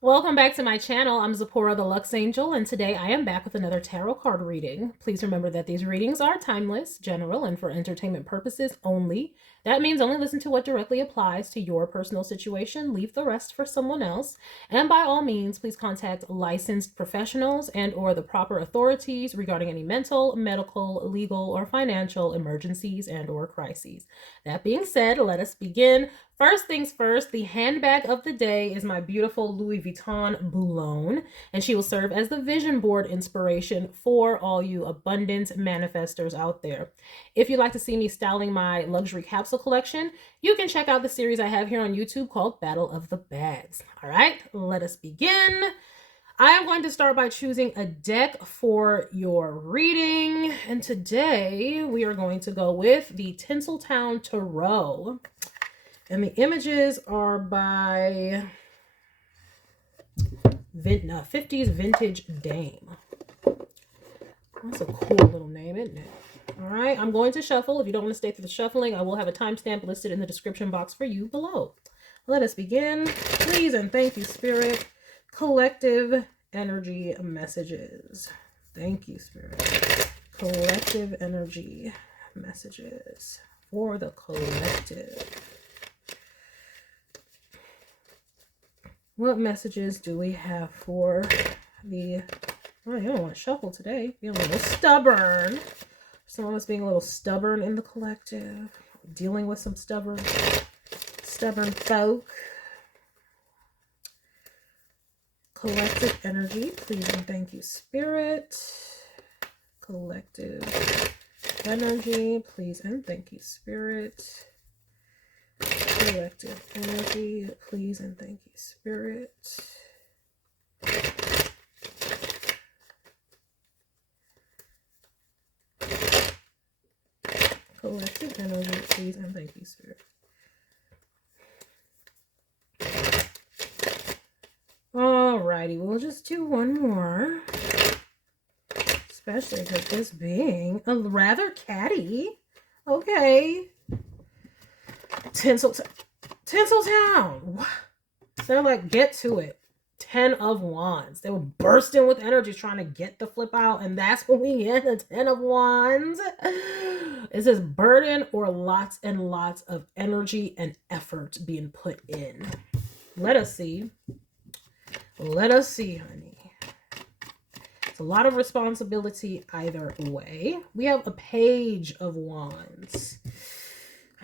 Welcome back to my channel. I'm Zipporah the Lux Angel, and today I am back with another tarot card reading. Please remember that these readings are timeless, general, and for entertainment purposes only. That means only listen to what directly applies to your personal situation. Leave the rest for someone else. And by all means, please contact licensed professionals and or the proper authorities regarding any mental, medical, legal, or financial emergencies and or crises. That being said, let us begin. First things first, the handbag of the day is my beautiful Louis Vuitton Boulogne, and she will serve as the vision board inspiration for all you abundance manifestors out there. If you'd like to see me styling my luxury capsule collection, you can check out the series I have here on YouTube called Battle of the Bags. All right, let us begin. I am going to start by choosing a deck for your reading, and today we are going to go with the Tinseltown Tarot. And the images are by 50s Vintage Dame. That's a cool little name, isn't it? All right, I'm going to shuffle. If you don't want to stay through the shuffling, I will have a timestamp listed in the description box for you below. Let us begin. Please and thank you, Spirit. Collective energy messages. Thank you, Spirit. Collective energy messages for the collective. What messages do we have for the... Oh, you don't want to shuffle today. You're a little stubborn. Some of us being a little stubborn in the collective. Dealing with some stubborn folk. Collective energy. Please and thank you, Spirit. Collective energy. Please and thank you, Spirit. Collective energy, please and thank you, Spirit. Collective energy, please and thank you, Spirit. Alrighty, we'll just do one more. Especially with this being a rather catty. Okay. Tinseltown. They're like, get to it. 10 of Wands. They were bursting with energy trying to get the flip out, and that's when we get the 10 of Wands. It says burden or lots and lots of energy and effort being put in. Let us see. Let us see, honey. It's a lot of responsibility either way. We have a Page of Wands.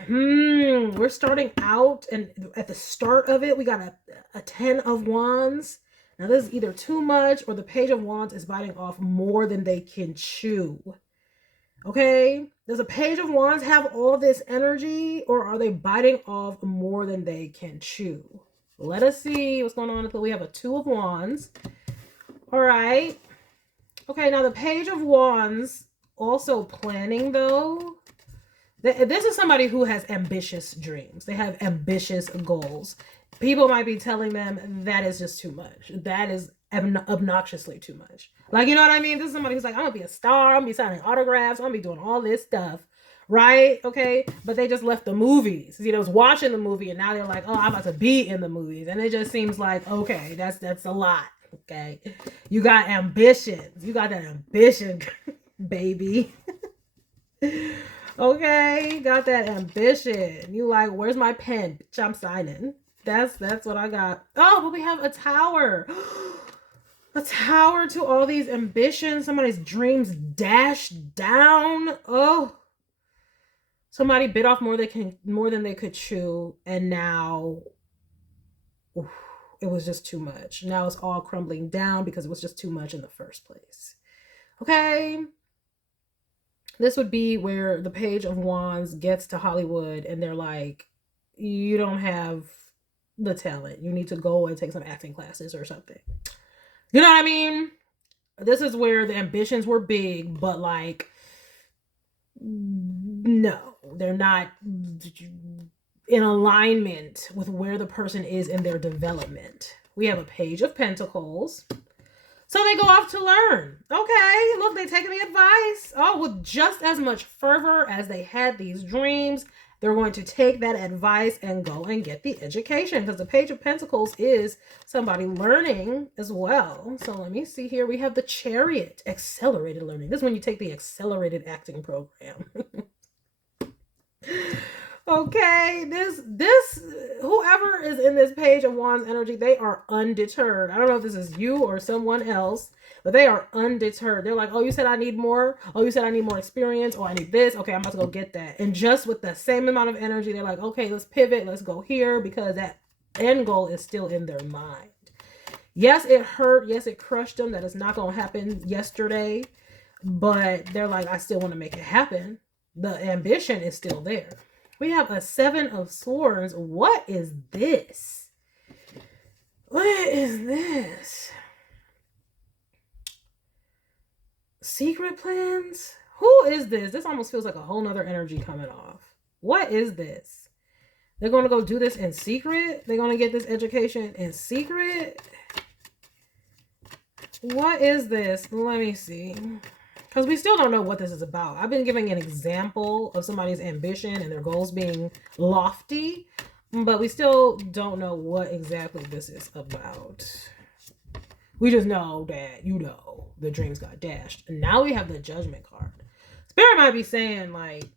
We're starting out, and at the start of it, we got a 10 of Wands. Now, this is either too much or the Page of Wands is biting off more than they can chew. Okay? Does a Page of Wands have all this energy, or are they biting off more than they can chew? Let us see what's going on. We have a 2 of Wands. All right. Okay, now the Page of Wands also planning, though. This is somebody who has ambitious dreams. They have ambitious goals. People might be telling them that is just too much. That is obnoxiously too much. Like, you know what I mean? This is somebody who's like, I'm going to be a star. I'm going to be signing autographs. I'm going to be doing all this stuff. Right? Okay? But they just left the movies. You know, was watching the movie, and now they're like, oh, I'm about to be in the movies. And it just seems like, okay, that's a lot. Okay? You got ambitions. You got that ambition, baby. Okay, got that ambition. You like, where's my pen? Bitch, I'm signing. That's what I got. Oh, but we have a tower. A tower to all these ambitions. Somebody's dreams dashed down. Oh. Somebody bit off more than they could chew, and now it was just too much. Now it's all crumbling down because it was just too much in the first place. Okay. This would be where the Page of Wands gets to Hollywood and they're like, you don't have the talent. You need to go and take some acting classes or something. You know what I mean? This is where the ambitions were big, but like, no, they're not in alignment with where the person is in their development. We have a Page of Pentacles. So they go off to learn. Okay, look, they're taking the advice. Oh, with just as much fervor as they had these dreams, They're going to take that advice and go and get the education, because the Page of Pentacles is somebody learning as well. So let me see here. We have the Chariot, accelerated learning. This is when you take the accelerated acting program. Okay, this whoever is in this Page of Wands energy, they are undeterred. I don't know if this is you or someone else, but they are undeterred. They're like, oh, you said I need more. Oh, you said I need more experience. Oh, I need this. Okay, I'm about to go get that. And just with the same amount of energy, they're like, okay, let's pivot. Let's go here, because that end goal is still in their mind. Yes, it hurt. Yes, it crushed them. That is not going to happen yesterday. But they're like, I still want to make it happen. The ambition is still there. We have a 7 of Swords. What is this? What is this? Secret plans? Who is this? This almost feels like a whole nother energy coming off. What is this? They're going to go do this in secret? They're going to get this education in secret? What is this? Let me see. Because we still don't know what this is about. I've been giving an example of somebody's ambition and their goals being lofty, but we still don't know what exactly this is about. We just know that, the dreams got dashed. And now we have the Judgment card. Spirit might be saying, like,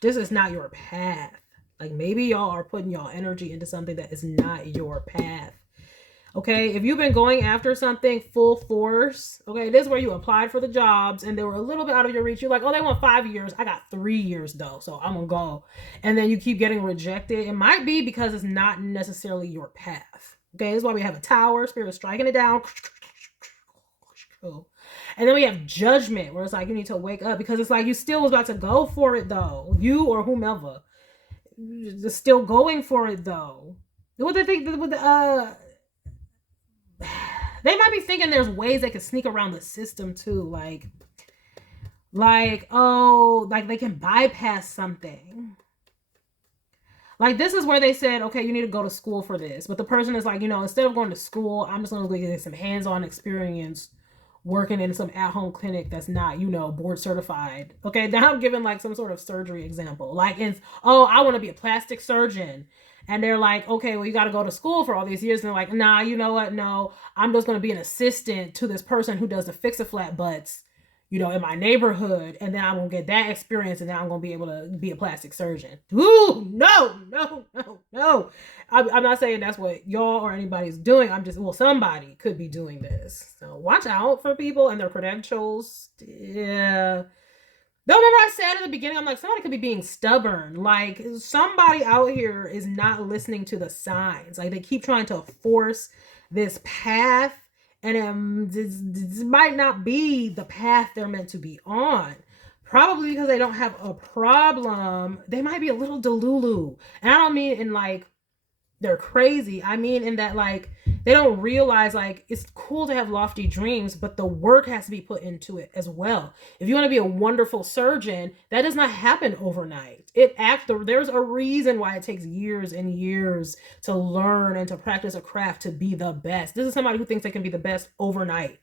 this is not your path. Like, maybe y'all are putting y'all energy into something that is not your path. Okay, if you've been going after something full force, okay, this is where you applied for the jobs and they were a little bit out of your reach. You're like, oh, they want 5 years. I got 3 years though, so I'm gonna go. And then you keep getting rejected. It might be because it's not necessarily your path. Okay, this is why we have a Tower, Spirit striking it down. And then we have Judgment, where it's like you need to wake up, because it's like you still was about to go for it though. You or whomever is still going for it though. What they think with the they might be thinking there's ways they could sneak around the system too, like oh, like they can bypass something. Like, this is where they said, okay, you need to go to school for this, but the person is like, instead of going to school, I'm just gonna go get some hands-on experience working in some at-home clinic that's not, board certified. Okay, now I'm giving like some sort of surgery example. Like, oh, I want to be a plastic surgeon. And they're like, okay, well, you got to go to school for all these years. And they're like, nah, you know what? No, I'm just going to be an assistant to this person who does the fix-a-flat butts, in my neighborhood. And then I'm going to get that experience. And then I'm going to be able to be a plastic surgeon. Ooh, no. I'm not saying that's what y'all or anybody's doing. Somebody could be doing this. So watch out for people and their credentials. Yeah. Though, remember I said at the beginning, I'm like, somebody could be being stubborn. Like, somebody out here is not listening to the signs. Like, they keep trying to force this path, and this might not be the path they're meant to be on. Probably because they don't have a problem. They might be a little delulu. And I don't mean in, like, they're crazy. I mean in that, like, they don't realize, like, it's cool to have lofty dreams, but the work has to be put into it as well. If you want to be a wonderful surgeon, that does not happen overnight. There's a reason why it takes years and years to learn and to practice a craft to be the best. This is somebody who thinks they can be the best overnight.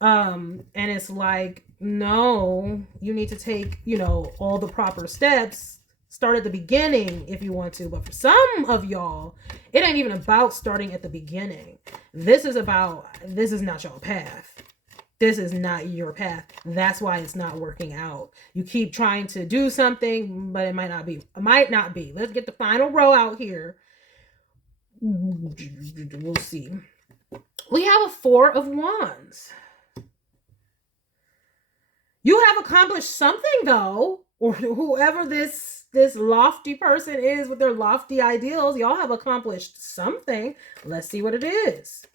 And it's like, no, you need to take, all the proper steps. Start at the beginning if you want to, but for some of y'all, it ain't even about starting at the beginning. This is not your path. This is not your path. That's why it's not working out. You keep trying to do something, but it might not be. It might not be. Let's get the final row out here. We'll see. We have a 4 of Wands. You have accomplished something though, or whoever this lofty person is with their lofty ideals, y'all have accomplished something. Let's see what it is.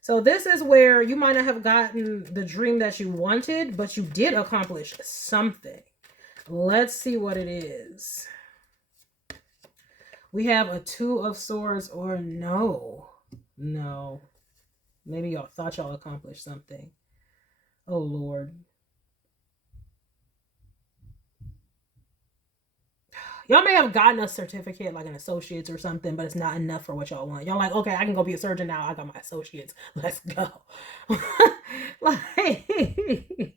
So this is where you might not have gotten the dream that you wanted, but you did accomplish something. Let's see what it is. We have a 2 of Swords, or no. Maybe y'all thought y'all accomplished something. Oh, Lord. Y'all may have gotten a certificate, like an associate's or something, but it's not enough for what y'all want. Y'all like, okay, I can go be a surgeon now. I got my associates. Let's go. Like,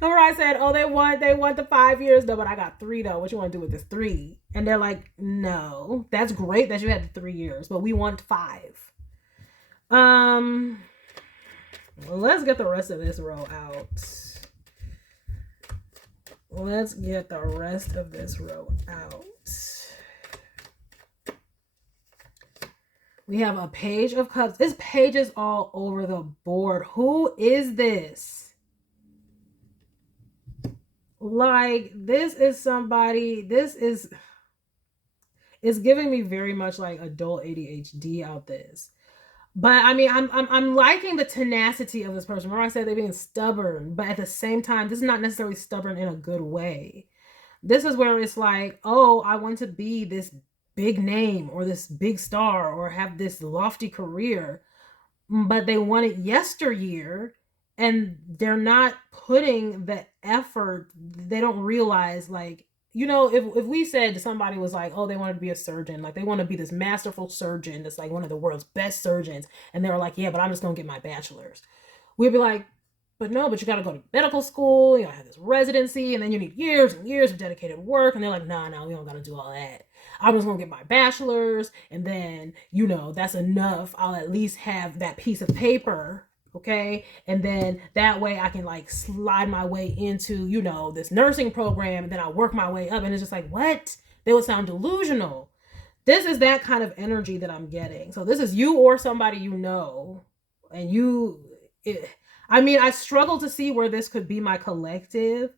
Remember I said, oh, they want the 5 years. No, but I got 3 though. What you want to do with this 3? And they're like, no, that's great that you had the 3 years, but we want 5. Well, let's get the rest of this row out. Let's get the rest of this row out. We have a page of cups. This page is all over the board. Who is this? Like, this is somebody, this is giving me very much like adult ADHD out this. But I mean, I'm liking the tenacity of this person. Remember I said they're being stubborn, but at the same time, this is not necessarily stubborn in a good way. This is where it's like, oh, I want to be this big name or this big star or have this lofty career, but they want it yesteryear and they're not putting the effort. They don't realize, like, you know, if we said somebody was like, oh, they wanted to be a surgeon, like they want to be this masterful surgeon that's like one of the world's best surgeons, and they were like, yeah, but I'm just gonna get my bachelor's, we'd be like, but no, but you got to go to medical school, you know, have this residency, and then you need years and years of dedicated work. And they're like, nah, we don't got to do all that. I'm just going to get my bachelor's, and then, you know, that's enough. I'll at least have that piece of paper, okay? And then that way I can, like, slide my way into, you know, this nursing program, and then I'll work my way up. And it's just like, what? They would sound delusional. This is that kind of energy that I'm getting. So this is you or somebody you know, and I mean, I struggle to see where this could be my collective.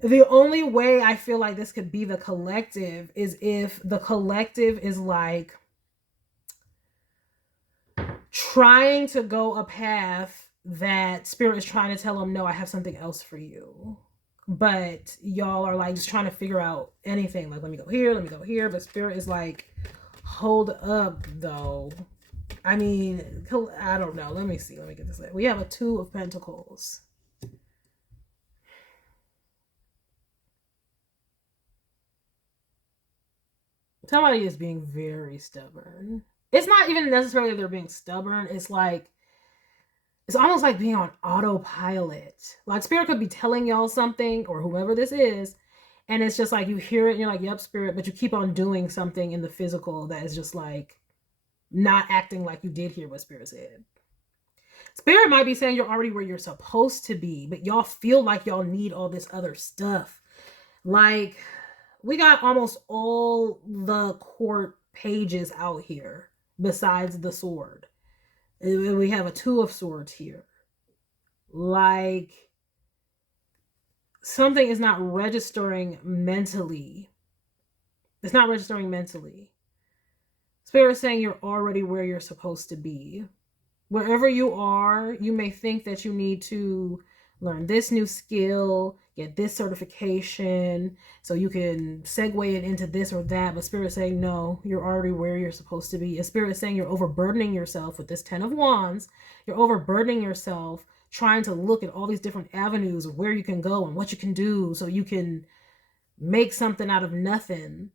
The only way I feel like this could be the collective is if the collective is like trying to go a path that Spirit is trying to tell them, no, I have something else for you. But y'all are like just trying to figure out anything. Like, let me go here. But Spirit is like, hold up, though. I mean, I don't know. Let me see. Let me get this. We have a 2 of Pentacles. Somebody is being very stubborn. It's not even necessarily they're being stubborn. It's like, it's almost like being on autopilot. Like Spirit could be telling y'all something, or whoever this is, and it's just like you hear it and you're like, yep, Spirit, but you keep on doing something in the physical that is just like not acting like you did hear what Spirit said. Spirit might be saying you're already where you're supposed to be, but y'all feel like y'all need all this other stuff. Like, we got almost all the court pages out here besides the sword. We have a 2 of Swords here. Like, something is not registering mentally. It's not registering mentally. Spirit is saying you're already where you're supposed to be. Wherever you are, you may think that you need to learn this new skill, get this certification, so you can segue it into this or that. But Spirit is saying, no, you're already where you're supposed to be. And Spirit is saying you're overburdening yourself with this 10 of Wands. You're overburdening yourself trying to look at all these different avenues of where you can go and what you can do so you can make something out of nothing.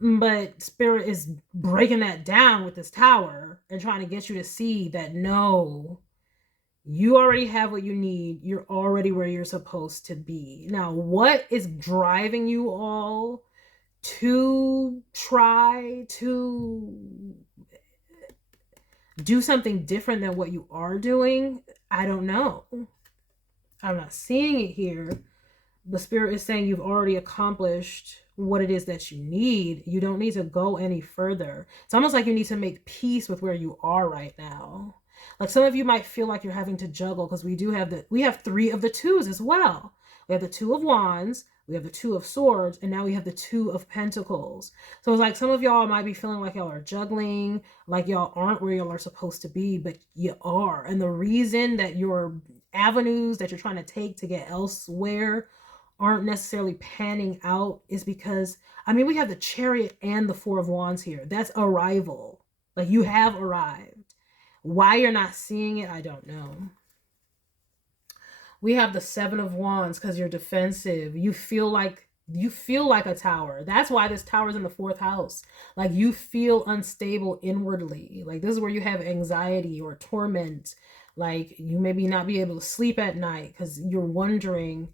But Spirit is breaking that down with this Tower and trying to get you to see that, no, you already have what you need. You're already where you're supposed to be. Now, what is driving you all to try to do something different than what you are doing? I don't know. I'm not seeing it here. The Spirit is saying you've already accomplished what it is that you need. You don't need to go any further. It's almost like you need to make peace with where you are right now. Like, some of you might feel like you're having to juggle, because we have 3 of the 2s as well. We have the 2 of Wands, we have the 2 of Swords, and now we have the 2 of Pentacles. So it's like some of y'all might be feeling like y'all are juggling, like y'all aren't where y'all are supposed to be, but you are. And the reason that your avenues that you're trying to take to get elsewhere aren't necessarily panning out is because, I mean, we have the Chariot and the 4 of Wands here. That's arrival. Like, you have arrived. Why you're not seeing it, I don't know. We have the 7 of Wands because you're defensive. You feel like a Tower. That's why this Tower is in the 4th house. Like, you feel unstable inwardly. Like, this is where you have anxiety or torment. Like you maybe not be able to sleep at night because you're wondering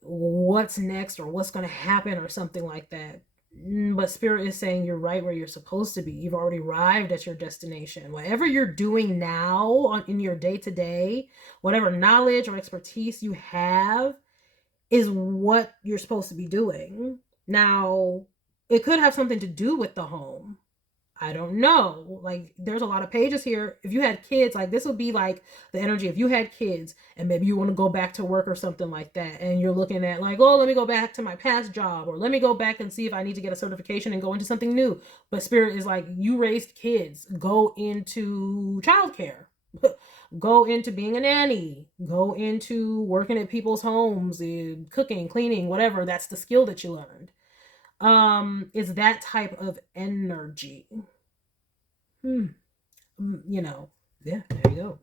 what's next or what's going to happen or something like that. But Spirit is saying you're right where you're supposed to be. You've already arrived at your destination. Whatever you're doing now in your day to day, whatever knowledge or expertise you have is what you're supposed to be doing. Now, it could have something to do with the home. I don't know. Like, there's a lot of pages here. If you had kids, like, this would be like the energy. If you had kids and maybe you want to go back to work or something like that, and you're looking at, like, oh, let me go back to my past job, or let me go back and see if I need to get a certification and go into something new. But Spirit is like, you raised kids. Go into childcare. Go into being a nanny. Go into working at people's homes, cooking, cleaning, whatever. That's the skill that you learned. Is that type of energy. You know, yeah, there you go.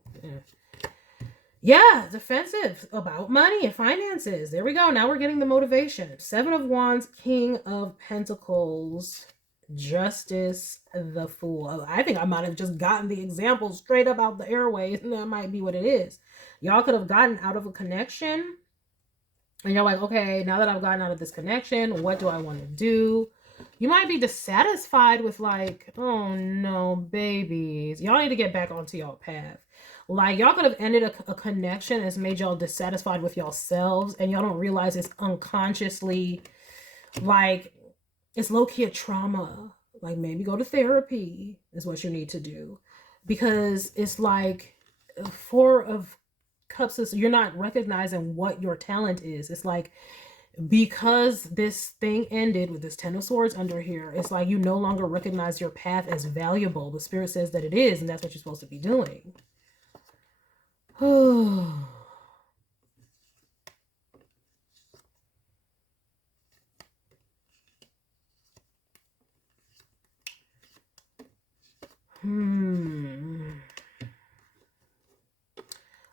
Yeah, defensive about money and finances. There we go. Now we're getting the motivation. 7 of Wands, King of Pentacles, Justice, the Fool. I think I might have just gotten the example straight up out the airways, and that might be what it is. Y'all could have gotten out of a connection, and you're like, okay, now that I've gotten out of this connection, what do I want to do? You might be dissatisfied with, like, oh no, babies. Y'all need to get back onto y'all path. Like, y'all could have ended a connection that's made y'all dissatisfied with yourselves, and y'all don't realize it's unconsciously, like, it's low-key a trauma. Like, maybe go to therapy is what you need to do. Because it's like 4 of Cups is, you're not recognizing what your talent is. It's like, because this thing ended with this 10 of Swords under here, it's like you no longer recognize your path as valuable. The Spirit says that it is, and that's what you're supposed to be doing.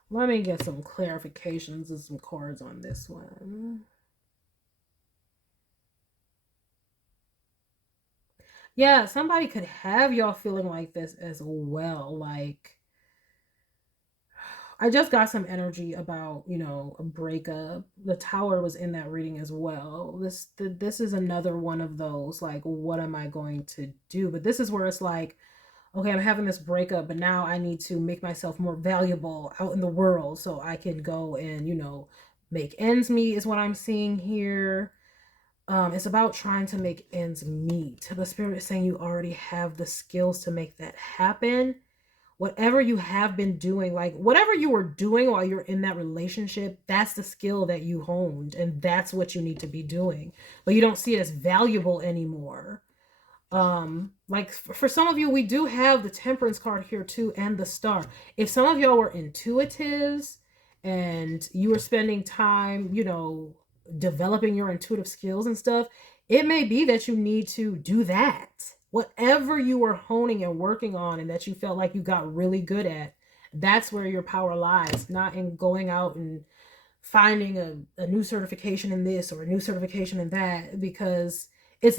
Let me get some clarifications and some cards on this one. Yeah, somebody could have y'all feeling like this as well. Like, I just got some energy about, you know, a breakup. The Tower was in that reading as well. This is another one of those, like, what am I going to do? But this is where it's like, okay, I'm having this breakup, but now I need to make myself more valuable out in the world so I can go and, you know, make ends meet is what I'm seeing here. It's about trying to make ends meet. The Spirit is saying you already have the skills to make that happen. Whatever you have been doing, like whatever you were doing while you're in that relationship, that's the skill that you honed, and that's what you need to be doing. But you don't see it as valuable anymore. Like for some of you, we do have the Temperance card here too, and the Star. If some of y'all were intuitives and you were spending time, you know, developing your intuitive skills and stuff, it may be that you need to do that. Whatever you were honing and working on and that you felt like you got really good at, that's where your power lies, not in going out and finding a new certification in this or a new certification in that, because it's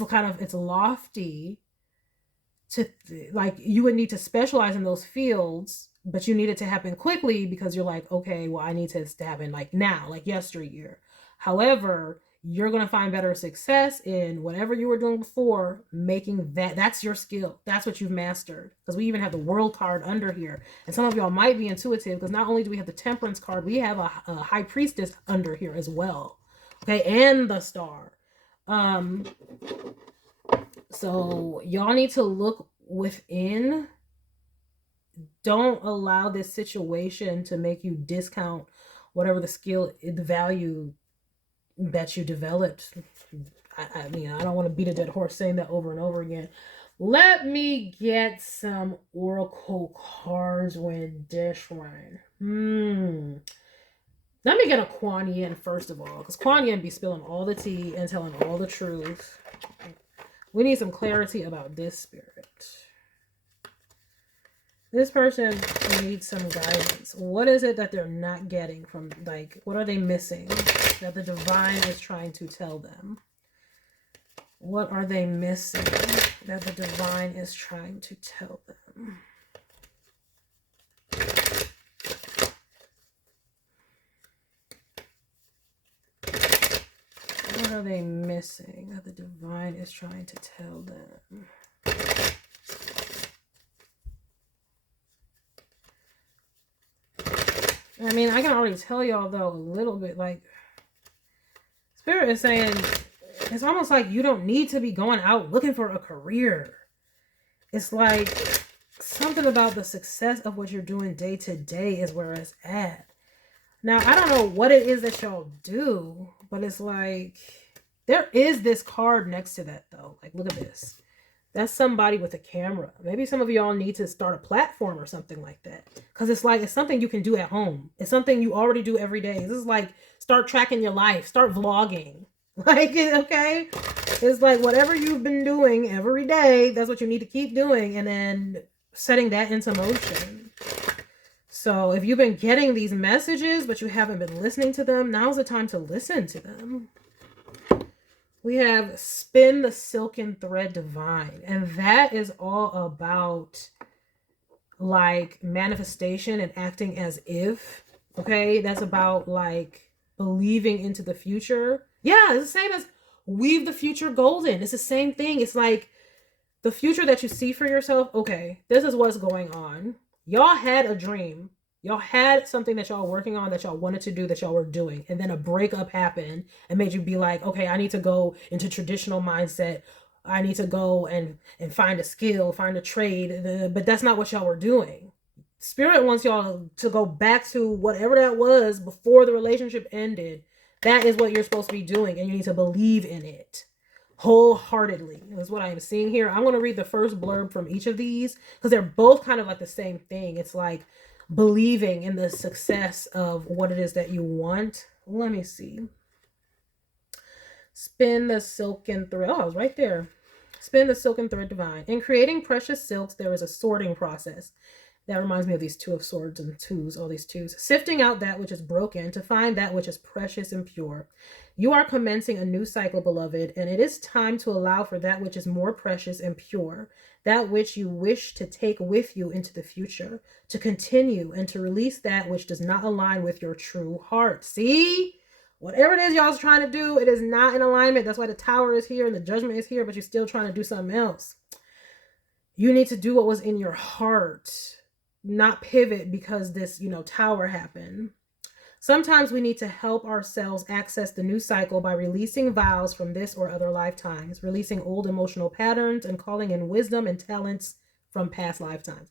lofty to, like, you would need to specialize in those fields, but you need it to happen quickly because you're like, okay, well, I need this to happen like now, like yesteryear. However, you're going to find better success in whatever you were doing before, making that's your skill. That's what you've mastered. Because we even have the World card under here. And some of y'all might be intuitive because not only do we have the Temperance card, we have a High Priestess under here as well. Okay, and the Star. So y'all need to look within. Don't allow this situation to make you discount whatever the skill, the value that you developed. I mean, I don't want to beat a dead horse saying that over and over again. Let me get some oracle cards with this one. Let me get a Kuan Yin first of all, because Kuan Yin be spilling all the tea and telling all the truth. We need some clarity about this Spirit. This person needs some guidance. What is it that they're not getting from, like, what are they missing that the divine is trying to tell them? What are they missing that the divine is trying to tell them? What are they missing that the divine is trying to tell them? I mean, I can already tell y'all, though, a little bit. Like, Spirit is saying, it's almost like you don't need to be going out looking for a career. It's like something about the success of what you're doing day to day is where it's at. Now, I don't know what it is that y'all do, but it's like, there is this card next to that, though. Like, look at this. That's somebody with a camera. Maybe some of y'all need to start a platform or something like that. Because it's like, it's something you can do at home. It's something you already do every day. This is like, start tracking your life. Start vlogging. Like, okay? It's like, whatever you've been doing every day, that's what you need to keep doing. And then setting that into motion. So if you've been getting these messages, but you haven't been listening to them, now's the time to listen to them. We have Spin the Silken Thread Divine. And that is all about like manifestation and acting as if. Okay? That's about like believing into the future. Yeah, it's the same as weave the future golden. It's the same thing. It's like the future that you see for yourself. Okay, this is what's going on. Y'all had a dream. Y'all had something that y'all were working on that y'all wanted to do that y'all were doing. And then a breakup happened and made you be like, okay, I need to go into traditional mindset. I need to go and find a skill, find a trade. But that's not what y'all were doing. Spirit wants y'all to go back to whatever that was before the relationship ended. That is what you're supposed to be doing. And you need to believe in it wholeheartedly. That's what I am seeing here. I'm going to read the first blurb from each of these because they're both kind of like the same thing. It's like believing in the success of what it is that you want. Let me see. Spin the silken thread. Oh, I was right there. Spin the silken thread divine. In creating precious silks, there is a sorting process. That reminds me of these two of swords and twos, all these twos. Sifting out that which is broken to find that which is precious and pure. You are commencing a new cycle, beloved, and it is time to allow for that which is more precious and pure, that which you wish to take with you into the future, to continue and to release that which does not align with your true heart. See? Whatever it is y'all's trying to do, it is not in alignment. That's why the Tower is here and the Judgment is here, but you're still trying to do something else. You need to do what was in your heart. Not pivot because this, Tower happened. Sometimes we need to help ourselves access the new cycle by releasing vows from this or other lifetimes, releasing old emotional patterns, and calling in wisdom and talents from past lifetimes.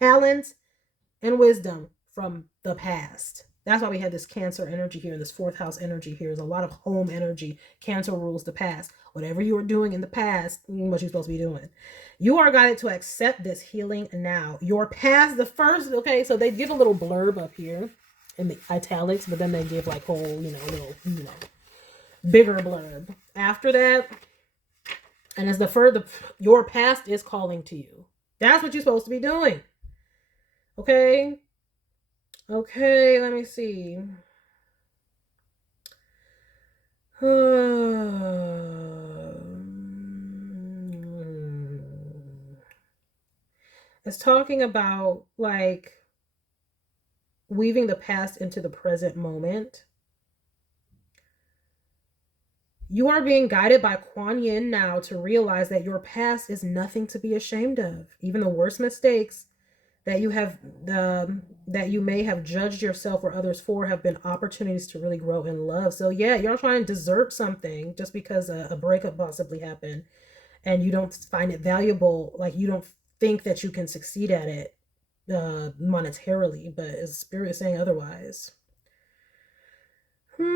Talents and wisdom from the past. That's why we have this Cancer energy here, this fourth house energy here. There's a lot of home energy. Cancer rules the past. Whatever you were doing in the past, what you're supposed to be doing. You are guided to accept this healing now. Your past, the first, okay, so they give a little blurb up here in the italics, but then they give like whole, little, bigger blurb. After that, and as your past is calling to you. That's what you're supposed to be doing. Okay? Okay, let me see. It's talking about like weaving the past into the present moment. You are being guided by Kuan Yin now to realize that your past is nothing to be ashamed of. Even the worst mistakes that you may have judged yourself or others for have been opportunities to really grow in love. So yeah, you're trying to desert something just because a breakup possibly happened and you don't find it valuable. Like you don't think that you can succeed at it monetarily, but as Spirit is saying otherwise. Yeah.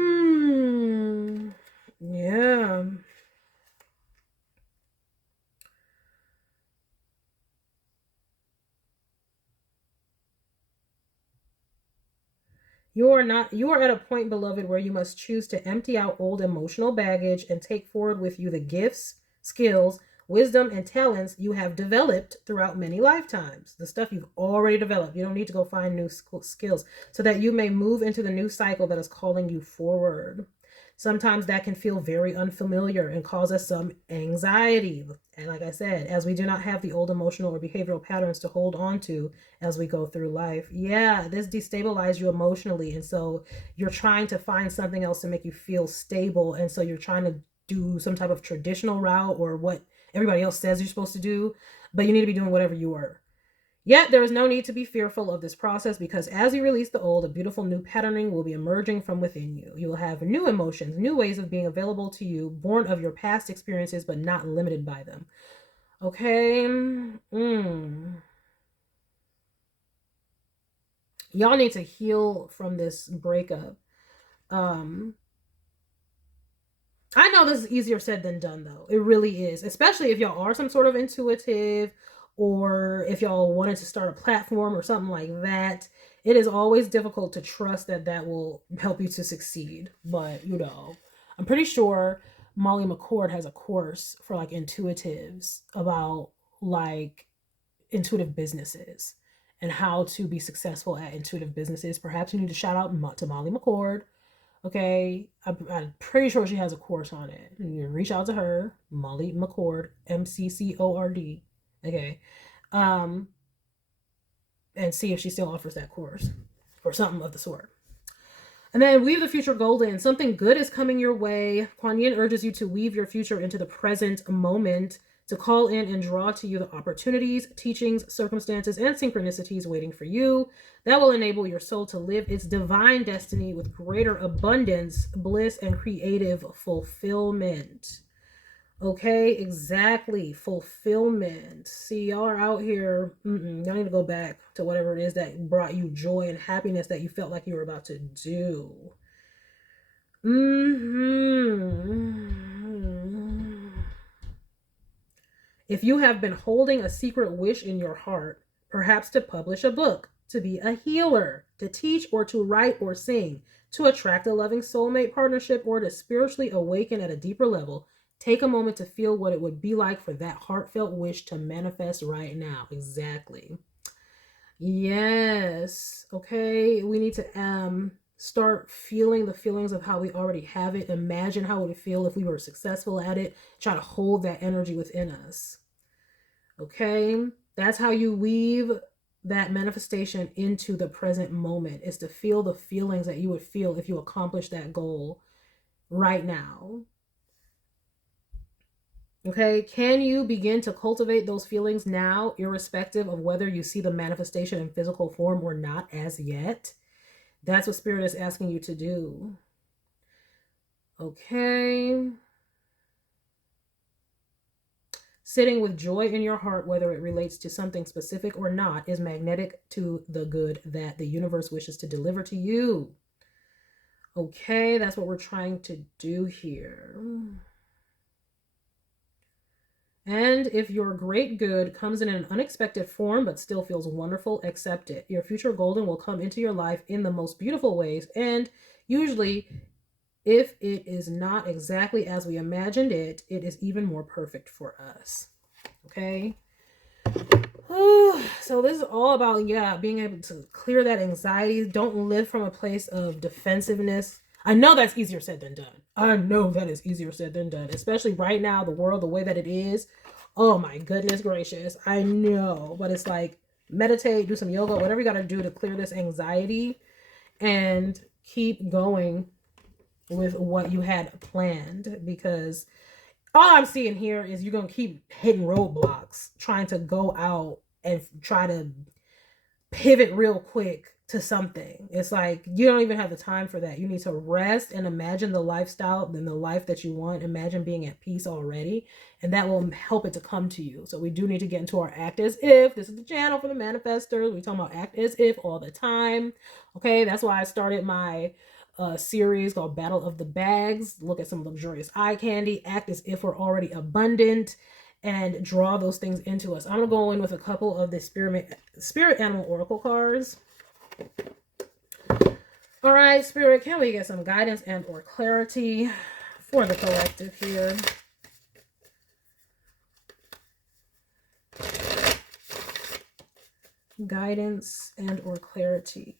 You are at a point, beloved, where you must choose to empty out old emotional baggage and take forward with you the gifts, skills, wisdom, and talents you have developed throughout many lifetimes. The stuff you've already developed. You don't need to go find new skills so that you may move into the new cycle that is calling you forward. Sometimes that can feel very unfamiliar and cause us some anxiety. And like I said, as we do not have the old emotional or behavioral patterns to hold on to as we go through life. Yeah, this destabilizes you emotionally. And so you're trying to find something else to make you feel stable. And so you're trying to do some type of traditional route or what everybody else says you're supposed to do, but you need to be doing whatever you were. Yet there is no need to be fearful of this process, because as you release the old, a beautiful new patterning will be emerging from within you. You will have new emotions, new ways of being available to you, born of your past experiences, but not limited by them. Okay? Y'all need to heal from this breakup. I know this is easier said than done, though. It really is, especially if y'all are some sort of intuitive, or if y'all wanted to start a platform or something like that. It is always difficult to trust that that will help you to succeed. But, you know, I'm pretty sure Molly McCord has a course for like intuitives about like intuitive businesses and how to be successful at intuitive businesses. Perhaps you need to shout out to Molly McCord. Okay, I'm pretty sure she has a course on it. You reach out to her, Molly McCord, MCCORD. Okay, and see if she still offers that course or something of the sort. And then weave the future golden. Something good is coming your way. Kuan Yin urges you to weave your future into the present moment, to call in and draw to you the opportunities, teachings, circumstances, and synchronicities waiting for you that will enable your soul to live its divine destiny with greater abundance, bliss, and creative fulfillment. Okay, exactly. Fulfillment. See, y'all are out here. Y'all need to go back to whatever it is that brought you joy and happiness that you felt like you were about to do. If you have been holding a secret wish in your heart, perhaps to publish a book, to be a healer, to teach or to write or sing, to attract a loving soulmate partnership, or to spiritually awaken at a deeper level, take a moment to feel what it would be like for that heartfelt wish to manifest right now. Exactly. Yes. Okay. We need to start feeling the feelings of how we already have it. Imagine how it would feel if we were successful at it. Try to hold that energy within us. Okay, that's how you weave that manifestation into the present moment, is to feel the feelings that you would feel if you accomplish that goal right now. Okay, can you begin to cultivate those feelings now, irrespective of whether you see the manifestation in physical form or not as yet? That's what Spirit is asking you to do. Okay. Sitting with joy in your heart, whether it relates to something specific or not, is magnetic to the good that the universe wishes to deliver to you. Okay, that's what we're trying to do here. And if your great good comes in an unexpected form but still feels wonderful, accept it. Your future golden will come into your life in the most beautiful ways, and usually, if it is not exactly as we imagined it, it is even more perfect for us. Okay. So this is all about, being able to clear that anxiety. Don't live from a place of defensiveness. I know that's easier said than done. I know that is easier said than done, especially right now, the world, the way that it is. Oh my goodness gracious. I know, but it's like, meditate, do some yoga, whatever you got to do to clear this anxiety and keep going with what you had planned, because all I'm seeing here is you're going to keep hitting roadblocks, trying to go out and try to pivot real quick to something. It's like, you don't even have the time for that. You need to rest and imagine the lifestyle and the life that you want. Imagine being at peace already, and that will help it to come to you. So we do need to get into our act as if. This is the channel for the manifestors. We talk about act as if all the time. Okay, that's why I started my series called Battle of the Bags. Look at some luxurious eye candy, act as if we're already abundant, and draw those things into us. I'm gonna go in with a couple of the spirit animal oracle cards. All right, Spirit, can we get some guidance and or clarity for the collective here? Guidance and or clarity.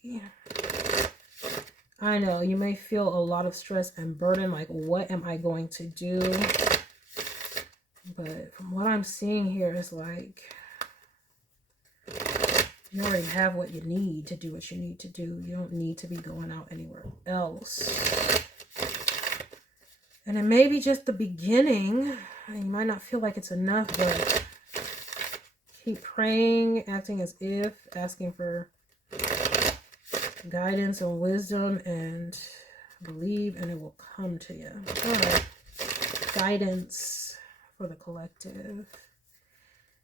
I know you may feel a lot of stress and burden, like, what am I going to do? But from what I'm seeing here is like, you already have what you need to do what you need to do. You don't need to be going out anywhere else. And it may be just the beginning. You might not feel like it's enough, but keep praying, acting as if, asking for guidance and wisdom, and believe, and it will come to you. All right. Guidance for the collective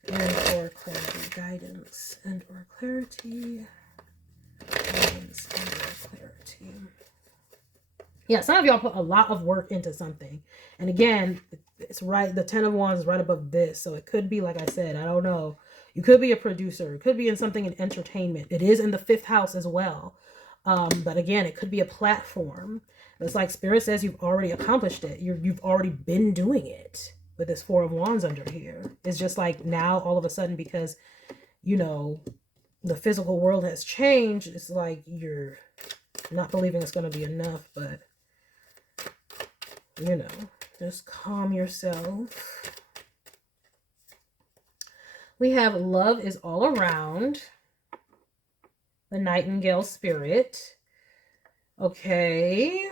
and or clarity. Guidance and or clarity. Guidance and or clarity. Yeah, some of y'all put a lot of work into something. And again, it's right. The 10 of Wands is right above this. So it could be, like I said, I don't know. You could be a producer. It could be in something in entertainment. It is in the 5th house as well. But again, it could be a platform. It's like Spirit says you've already accomplished it. You've already been doing it with this 4 of Wands under here. It's just like now all of a sudden, because, you know, the physical world has changed. It's like you're not believing it's going to be enough, but you know, just calm yourself. We have love is all around. The Nightingale spirit. Okay.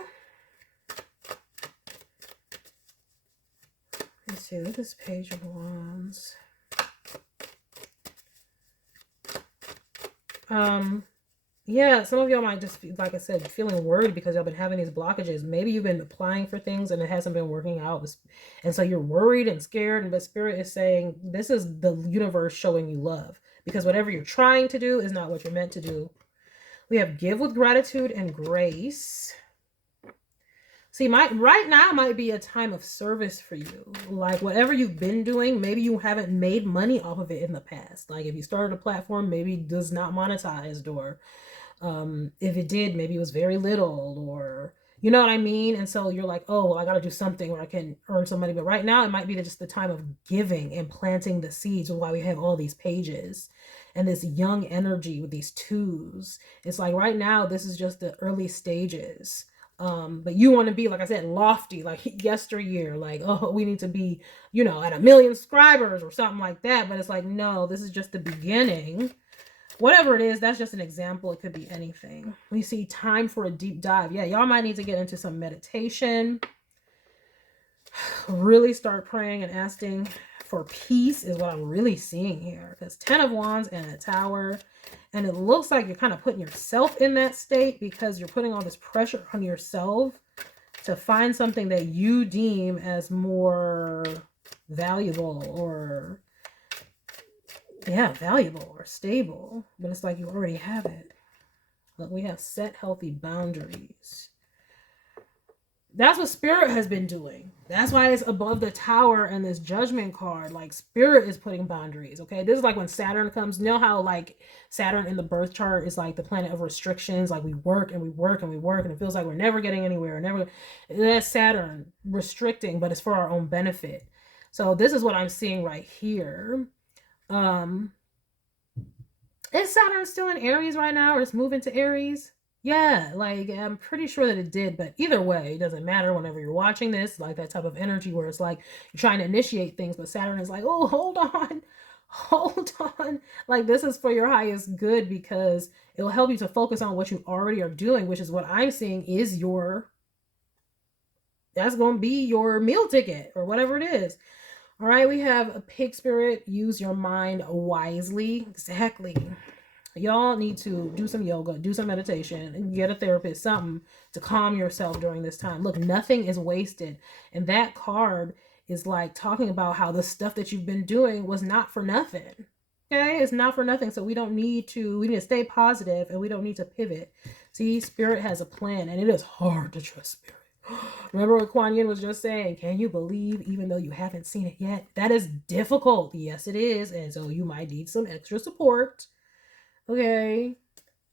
Let's see, look at this Page of Wands. Yeah, some of y'all might just, like I said, feeling worried because y'all been having these blockages. Maybe you've been applying for things and it hasn't been working out. And so you're worried and scared. But Spirit is saying this is the universe showing you love. Because whatever you're trying to do is not what you're meant to do. We have give with gratitude and grace. See, right now might be a time of service for you. Like whatever you've been doing, maybe you haven't made money off of it in the past. Like if you started a platform, maybe it does not monetize, or if it did, maybe it was very little, or you know what I mean? And so you're like, oh, well, I got to do something where I can earn some money. But right now it might be just the time of giving and planting the seeds, which is why we have all these pages and this young energy with these 2s. It's like right now, this is just the early stages. But you want to be, like I said, lofty, like yesteryear, like, oh, we need to be, you know, at 1 million subscribers or something like that. But it's like, no, this is just the beginning. Whatever it is, that's just an example. It could be anything. We see time for a deep dive. Yeah, y'all might need to get into some meditation. Really start praying and asking for peace is what I'm really seeing here. Because 10 of Wands and a Tower. And it looks like you're kind of putting yourself in that state because you're putting all this pressure on yourself to find something that you deem as more valuable or, yeah, valuable or stable. But it's like you already have it. Look, we have set healthy boundaries. That's what Spirit has been doing. That's why it's above the Tower and this Judgment card. Like Spirit is putting boundaries, okay? This is like when Saturn comes. You know how like Saturn in the birth chart is like the planet of restrictions. Like we work and we work and we work and it feels like we're never getting anywhere. That's Saturn restricting, but it's for our own benefit. So this is what I'm seeing right here. Is Saturn still in Aries right now, or it's moving to Aries? Yeah, like I'm pretty sure that it did, but either way, it doesn't matter whenever you're watching this, like that type of energy where it's like you're trying to initiate things, but Saturn is like, oh, hold on. Like this is for your highest good because it'll help you to focus on what you already are doing, which is what I'm seeing is that's going to be your meal ticket or whatever it is. All right, we have a Pig Spirit. Use your mind wisely. Exactly. Y'all need to do some yoga, do some meditation, and get a therapist, something to calm yourself during this time. Look, nothing is wasted. And that card is like talking about how the stuff that you've been doing was not for nothing. Okay, it's not for nothing. So we need to stay positive and we don't need to pivot. See, Spirit has a plan and it is hard to trust Spirit. Remember what Kuan Yin was just saying? Can you believe even though you haven't seen it yet? That is difficult. Yes, it is. And so you might need some extra support. Okay,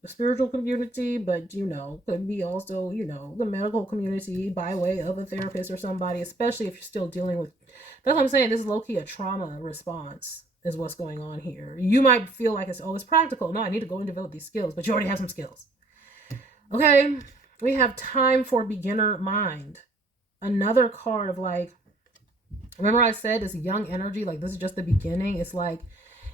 the spiritual community, but you know, could be also, you know, the medical community by way of a therapist or somebody, especially if you're still dealing with, that's what I'm saying, this is low-key a trauma response is what's going on here. You might feel like it's practical. No, I need to go and develop these skills, but you already have some skills. Okay, We have time for beginner mind. Another card of like, remember I said this young energy, like this is just the beginning. It's like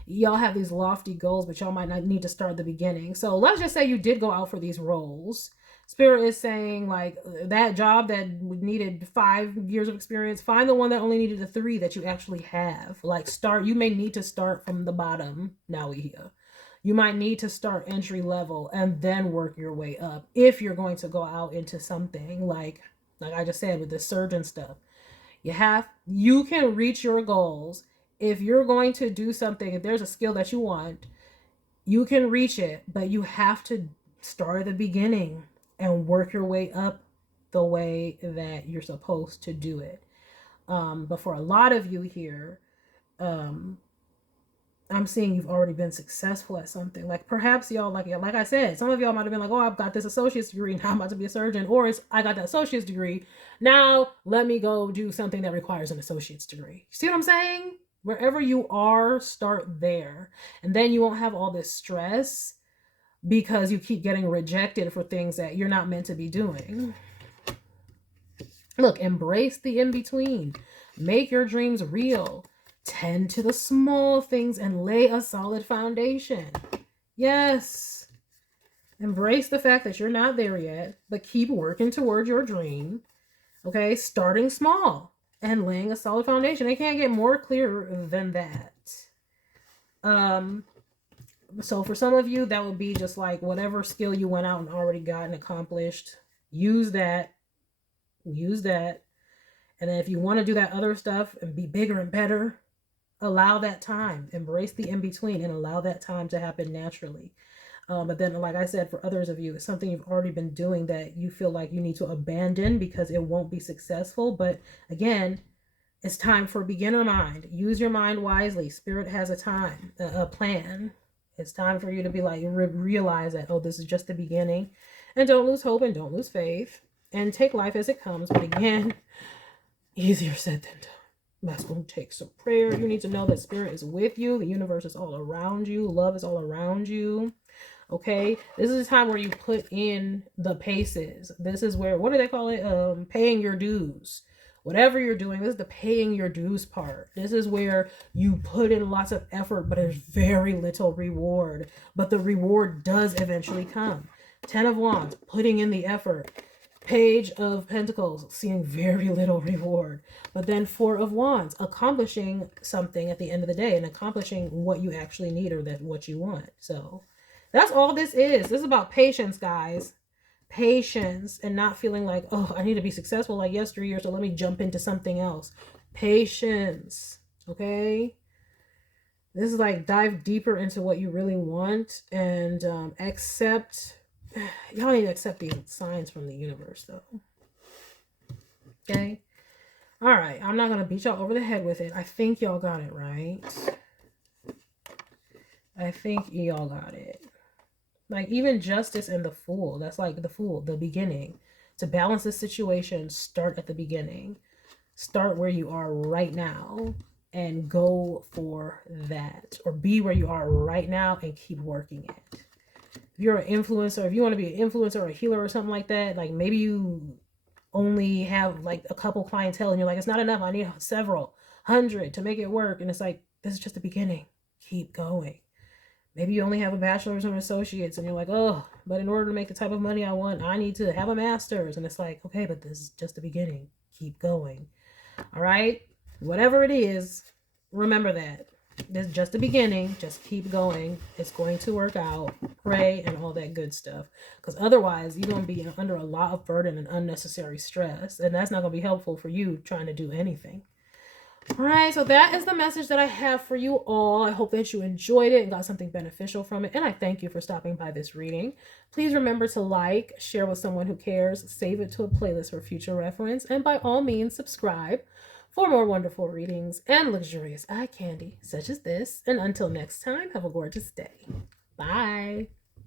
y'all have these lofty goals, but y'all might not need to start at the beginning. So let's just say you did go out for these roles. Spirit is saying like that job that needed 5 years of experience, find the one that only needed the 3 that you actually have. Like start, you may need to start from the bottom. Now we here. You might need to start entry level and then work your way up if you're going to go out into something like I just said with the surgeon stuff. You can reach your goals if you're going to do something. If there's a skill that you want, you can reach it, but you have to start at the beginning and work your way up the way that you're supposed to do it. But for a lot of you here, I'm seeing you've already been successful at something. Like perhaps y'all, like I said, some of y'all might have been like, oh, I've got this associate's degree, now I'm about to be a surgeon. Or it's, I got that associate's degree, now let me go do something that requires an associate's degree. See what I'm saying? Wherever you are, start there. And then you won't have all this stress because you keep getting rejected for things that you're not meant to be doing. Look, embrace the in-between. Make your dreams real. Tend to the small things and lay a solid foundation. Yes. Embrace the fact that you're not there yet, but keep working towards your dream. Okay? Starting small and laying a solid foundation. It can't get more clear than that. So for some of you, that would be just like whatever skill you went out and already got and accomplished. Use that. Use that. And then if you want to do that other stuff and be bigger and better, allow that time. Embrace the in-between and allow that time to happen naturally. But then, like I said, for others of you, it's something you've already been doing that you feel like you need to abandon because it won't be successful. But again, it's time for beginner mind. Use your mind wisely. Spirit has a time, a plan. It's time for you to be like, realize that, oh, this is just the beginning. And don't lose hope and don't lose faith. And take life as it comes. But again, easier said than done. That's going to take some prayer. You need to know that spirit is with you. The universe is all around you. Love is all around you. Okay? This is a time where you put in the paces. This is where, what do they call it? Paying your dues. Whatever you're doing, this is the paying your dues part. This is where you put in lots of effort, but there's very little reward. But the reward does eventually come. 10 of Wands, putting in the effort. Page of Pentacles, seeing very little reward. But then 4 of Wands, accomplishing something at the end of the day and accomplishing what you actually need or that what you want. So that's all this is. This is about patience, guys. Patience and not feeling like, oh, I need to be successful like yesteryear, so let me jump into something else. Patience, okay? This is like dive deeper into what you really want and accept. Y'all need to accept these signs from the universe, though. Okay? All right. I'm not going to beat y'all over the head with it. I think y'all got it right. I think y'all got it. Like, even Justice and the Fool. That's like the Fool, the beginning. To balance the situation, start at the beginning. Start where you are right now and go for that. Or be where you are right now and keep working it. If you're an influencer, if you want to be an influencer or a healer or something like that, like maybe you only have like a couple clientele and you're like, it's not enough. I need several hundred to make it work. And it's like, this is just the beginning. Keep going. Maybe you only have a bachelor's and associates and you're like, oh, but in order to make the type of money I want, I need to have a master's. And it's like, okay, but this is just the beginning. Keep going. All right. Whatever it is, remember that. This is just the beginning. Just keep going. It's going to work out. Pray and all that good stuff. Because otherwise, you're going to be under a lot of burden and unnecessary stress. And that's not going to be helpful for you trying to do anything. All right. So that is the message that I have for you all. I hope that you enjoyed it and got something beneficial from it. And I thank you for stopping by this reading. Please remember to like, share with someone who cares, save it to a playlist for future reference. And by all means, subscribe for more wonderful readings and luxurious eye candy such as this. And until next time, have a gorgeous day. Bye.